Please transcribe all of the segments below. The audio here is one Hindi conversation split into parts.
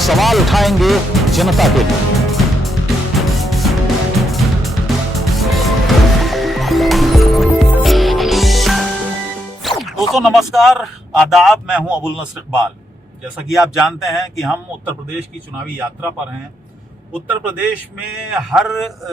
सवाल उठाएंगे जनता के लिए। दोस्तों नमस्कार, आदाब। मैं हूं अबुल नसर इकबाल। जैसा कि आप जानते हैं कि हम उत्तर प्रदेश की चुनावी यात्रा पर हैं। उत्तर प्रदेश में हर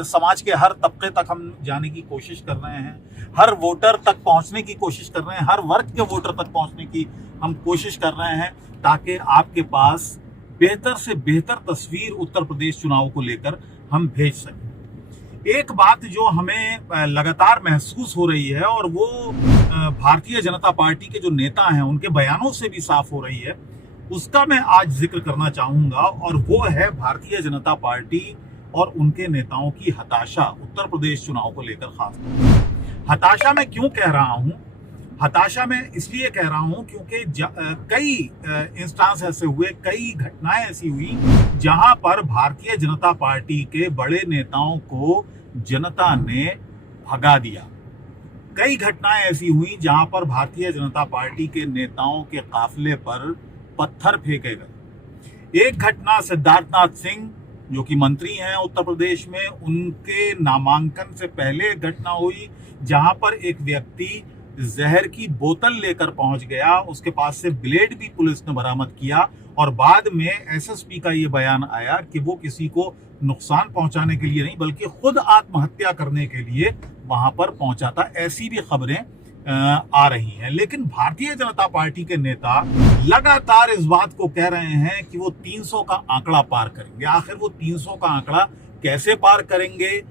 समाज के हर तबके तक हम जाने की कोशिश कर रहे हैं, हर वोटर तक पहुंचने की कोशिश कर रहे हैं, हर वर्ग के वोटर तक पहुंचने की हम कोशिश कर रहे हैं, ताकि आपके पास बेहतर से बेहतर तस्वीर उत्तर प्रदेश चुनाव को लेकर हम भेज सकें। एक बात जो हमें लगातार महसूस हो रही है, और वो भारतीय जनता पार्टी के जो नेता हैं उनके बयानों से भी साफ हो रही है, उसका मैं आज जिक्र करना चाहूंगा, और वो है भारतीय जनता पार्टी और उनके नेताओं की हताशा उत्तर प्रदेश चुनाव को लेकर। खासतौर हताशा मैं क्यों कह रहा हूं? हताशा मैं इसलिए कह रहा हूं क्योंकि कई इंस्टांस ऐसे हुए, कई घटनाएं ऐसी हुई जहां पर भारतीय जनता पार्टी के बड़े नेताओं को जनता ने भगा दिया। कई घटनाएं ऐसी हुई जहां पर भारतीय जनता पार्टी के नेताओं के काफिले पर पत्थर फेंके गए। एक घटना सिद्धार्थनाथ सिंह जो कि मंत्री हैं उत्तर प्रदेश में, उनके नामांकन से पहले एक घटना हुई जहां पर एक व्यक्ति जहर की बोतल लेकर पहुंच गया, उसके पास से ब्लेड भी पुलिस ने बरामद किया, और बाद में एसएसपी का ये बयान आया कि वो किसी को नुकसान पहुंचाने के लिए नहीं बल्कि खुद आत्महत्या करने के लिए वहां पर पहुंचा था। ऐसी भी खबरें आ रही हैं। लेकिन भारतीय जनता पार्टी के नेता लगातार इस बात को कह रहे हैं कि वो 300 का आंकड़ा पार करेंगे। आखिर वो 300 का आंकड़ा कैसे पार करेंगे?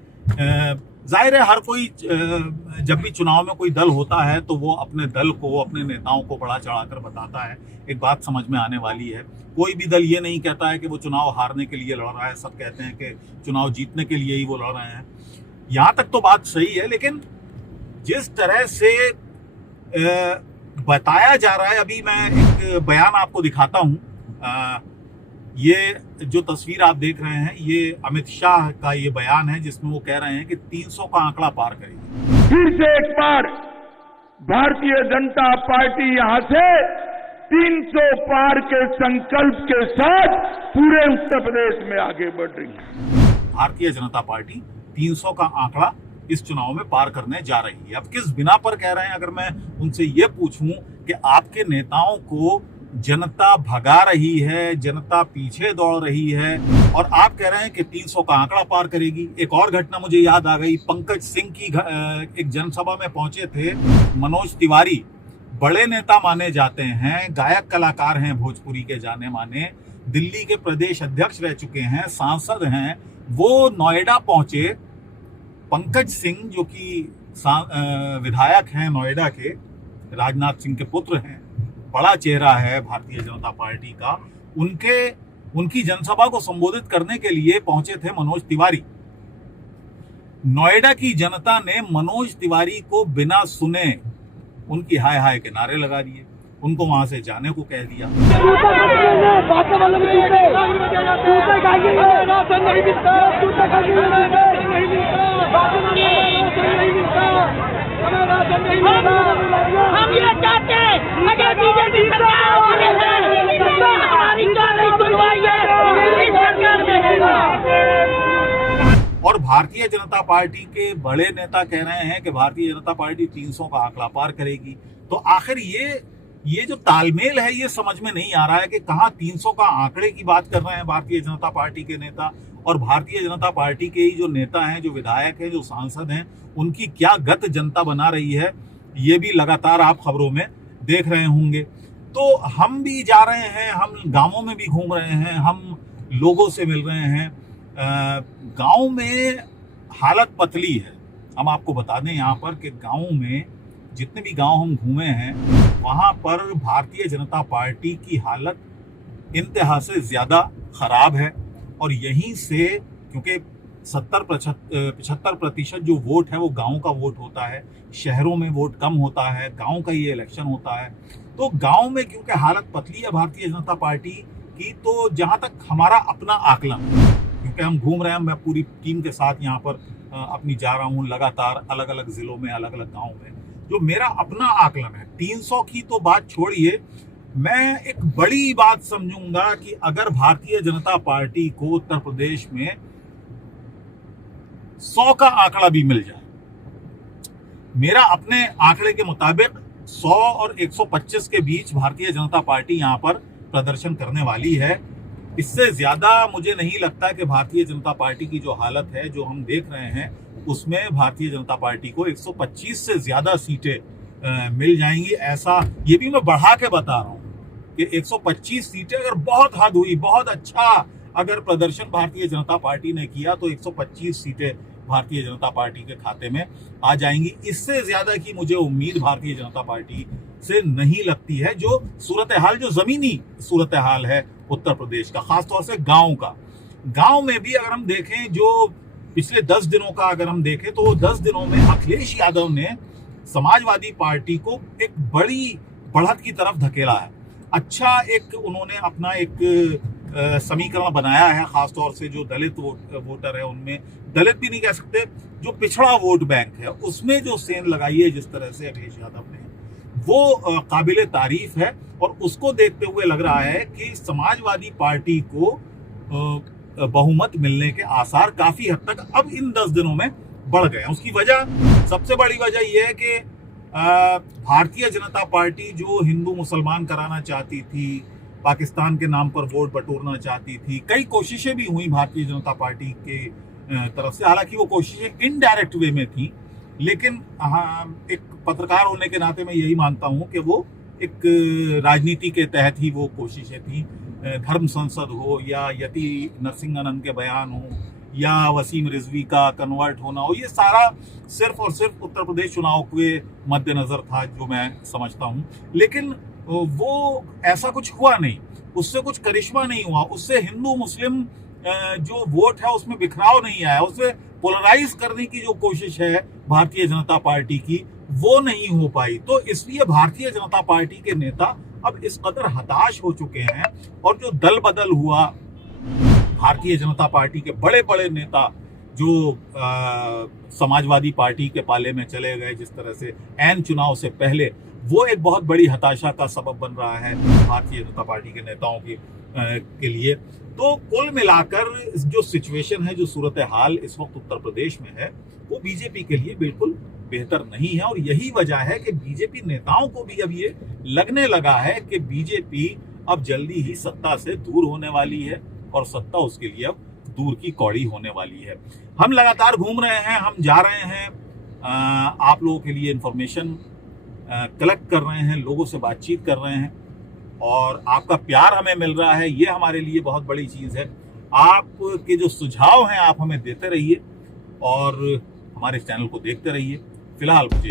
जाहिर है हर कोई जब भी चुनाव में कोई दल होता है तो वो अपने दल को, अपने नेताओं को बढ़ा चढ़ाकर बताता है। एक बात समझ में आने वाली है, कोई भी दल ये नहीं कहता है कि वो चुनाव हारने के लिए लड़ रहा है। सब कहते हैं कि चुनाव जीतने के लिए ही वो लड़ रहे हैं। यहां तक तो बात सही है, लेकिन जिस तरह से बताया जा रहा है, अभी मैं एक बयान आपको दिखाता हूं। ये जो तस्वीर आप देख रहे हैं, ये अमित शाह का ये बयान है जिसमें वो कह रहे हैं कि 300 का आंकड़ा पार करेगी। फिर से एक बार भारतीय जनता पार्टी यहां से 300 पार के संकल्प के साथ पूरे उत्तर प्रदेश में आगे बढ़ रही है। भारतीय जनता पार्टी 300 का आंकड़ा इस चुनाव में पार करने जा रही है। अब किस बिना पर कह रहे हैं? अगर मैं उनसे ये पूछूं कि आपके नेताओं को जनता भगा रही है, जनता पीछे दौड़ रही है, और आप कह रहे हैं कि 300 का आंकड़ा पार करेगी। एक और घटना मुझे याद आ गई। पंकज सिंह की एक जनसभा में पहुंचे थे मनोज तिवारी, बड़े नेता माने जाते हैं, गायक कलाकार हैं, भोजपुरी के जाने माने, दिल्ली के प्रदेश अध्यक्ष रह चुके हैं, सांसद हैं। वो नोएडा पहुंचे। पंकज सिंह जो कि विधायक हैं नोएडा के, राजनाथ सिंह के पुत्र हैं, बड़ा चेहरा है भारतीय जनता पार्टी का, उनकी जनसभा को संबोधित करने के लिए पहुंचे थे मनोज तिवारी। नोएडा की जनता ने मनोज तिवारी को बिना सुने उनकी हाय हाय के नारे लगा दिए, उनको वहां से जाने को कह दिया। हम ये चाहते हैं अगर बीजेपी सरकार होने से तो हमारी क्या नहीं सुनवाई है, इस सरकार में। और भारतीय जनता पार्टी के बड़े नेता कह रहे हैं कि भारतीय जनता पार्टी 300 का आंकड़ा पार करेगी। तो आखिर ये जो तालमेल है ये समझ में नहीं आ रहा है कि कहां 300 का आंकड़े की बात कर रहे हैं भारतीय जनता पार्टी के नेता, और भारतीय जनता पार्टी के ही जो नेता हैं, जो विधायक हैं, जो सांसद हैं, उनकी क्या गत जनता बना रही है, ये भी लगातार आप खबरों में देख रहे होंगे। तो हम भी जा रहे हैं, हम गांवों में भी घूम रहे हैं, हम लोगों से मिल रहे हैं। गांव में हालत पतली है। हम आपको बता दें यहाँ पर कि गांव में जितने भी गांव हम घूमे हैं वहां पर भारतीय जनता पार्टी की हालत इंतहा से ज्यादा खराब है। और यहीं से, क्योंकि 70-75% जो वोट है वो गांव का वोट होता है, शहरों में वोट कम होता है, गांव का ये इलेक्शन होता है। तो गांव में क्योंकि हालत पतली है भारतीय जनता पार्टी की, तो जहां तक हमारा अपना आकलन, क्योंकि हम घूम रहे हैं, मैं पूरी टीम के साथ यहाँ पर अपनी जा रहा हूँ लगातार अलग अलग जिलों में, अलग अलग गाँव में, जो मेरा अपना आकलन है 300 की तो बात छोड़िए, मैं एक बड़ी बात समझूंगा कि अगर भारतीय जनता पार्टी को उत्तर प्रदेश में 100 का आंकड़ा भी मिल जाए। मेरा अपने आंकड़े के मुताबिक 100 और 125 के बीच भारतीय जनता पार्टी यहां पर प्रदर्शन करने वाली है। इससे ज्यादा मुझे नहीं लगता कि भारतीय जनता पार्टी की जो हालत है, जो हम देख रहे हैं, उसमें भारतीय जनता पार्टी को 125 से ज्यादा सीटें मिल जाएंगी। ऐसा ये भी मैं बढ़ा के बता रहा हूं कि 125 सीटें अगर बहुत हद हुई, बहुत अच्छा अगर प्रदर्शन भारतीय जनता पार्टी ने किया तो 125 सीटें भारतीय जनता पार्टी के खाते में आ जाएंगी। इससे ज्यादा की मुझे उम्मीद भारतीय जनता पार्टी से नहीं लगती है। जो सूरत हाल, जो जमीनी सूरत हाल है उत्तर प्रदेश का, खासतौर से गांव का, गांव में भी अगर हम देखें, जो पिछले 10 दिनों का अगर हम देखें तो 10 दिनों में अखिलेश यादव ने समाजवादी पार्टी को एक बड़ी बढ़त की तरफ धकेला है। अच्छा, एक उन्होंने अपना एक समीकरण बनाया है, खासतौर से जो दलित वोटर है, उनमें दलित भी नहीं कह सकते, जो पिछड़ा वोट बैंक है, उसमें जो सेंध लगाई है जिस तरह से अखिलेश यादव ने, वो काबिले तारीफ है। और उसको देखते हुए लग रहा है कि समाजवादी पार्टी को बहुमत मिलने के आसार काफी हद तक अब इन 10 दिनों में बढ़ गए हैं। उसकी वजह, सबसे बड़ी वजह यह है कि भारतीय जनता पार्टी जो हिंदू मुसलमान कराना चाहती थी, पाकिस्तान के नाम पर वोट बटोरना चाहती थी, कई कोशिशें भी हुई भारतीय जनता पार्टी के तरफ से, हालांकि वो कोशिशें इनडायरेक्ट वे में थी, लेकिन एक पत्रकार होने के नाते मैं यही मानता हूं कि वो एक राजनीति के तहत ही वो कोशिशें थी। धर्म संसद हो, या यति नरसिंहानंद के बयान हो, या वसीम रिजवी का कन्वर्ट होना हो, ये सारा सिर्फ और सिर्फ उत्तर प्रदेश चुनाव के मद्देनजर था, जो मैं समझता हूं। लेकिन वो ऐसा कुछ हुआ नहीं, उससे कुछ करिश्मा नहीं हुआ, उससे हिंदू मुस्लिम जो वोट है उसमें बिखराव नहीं आया, उससे पोलराइज करने की जो कोशिश है भारतीय जनता पार्टी की, वो नहीं हो पाई। तो इसलिए भारतीय जनता पार्टी के नेता अब इस कदर हताश हो चुके हैं, और जो दल बदल हुआ, भारतीय जनता पार्टी के बड़े बड़े नेता जो समाजवादी पार्टी के पाले में चले गए जिस तरह से ऐन चुनाव से पहले, वो एक बहुत बड़ी हताशा का सबब बन रहा है भारतीय जनता पार्टी के नेताओं के लिए। तो कुल मिलाकर जो सिचुएशन है, जो सूरत हाल इस वक्त उत्तर प्रदेश में है, वो बीजेपी के लिए बिल्कुल बेहतर नहीं है। और यही वजह है कि बीजेपी नेताओं को भी अब ये लगने लगा है कि बीजेपी अब जल्दी ही सत्ता से दूर होने वाली है, और सत्ता उसके लिए अब दूर की कौड़ी होने वाली है। हम लगातार घूम रहे हैं, हम जा रहे हैं, आप लोगों के लिए इंफॉर्मेशन कलेक्ट कर रहे हैं, लोगों से बातचीत कर रहे हैं, और आपका प्यार हमें मिल रहा है, ये हमारे लिए बहुत बड़ी चीज़ है। आपके जो सुझाव हैं आप हमें देते रहिए, और हमारे चैनल को देखते रहिए। फिलहाल मुझे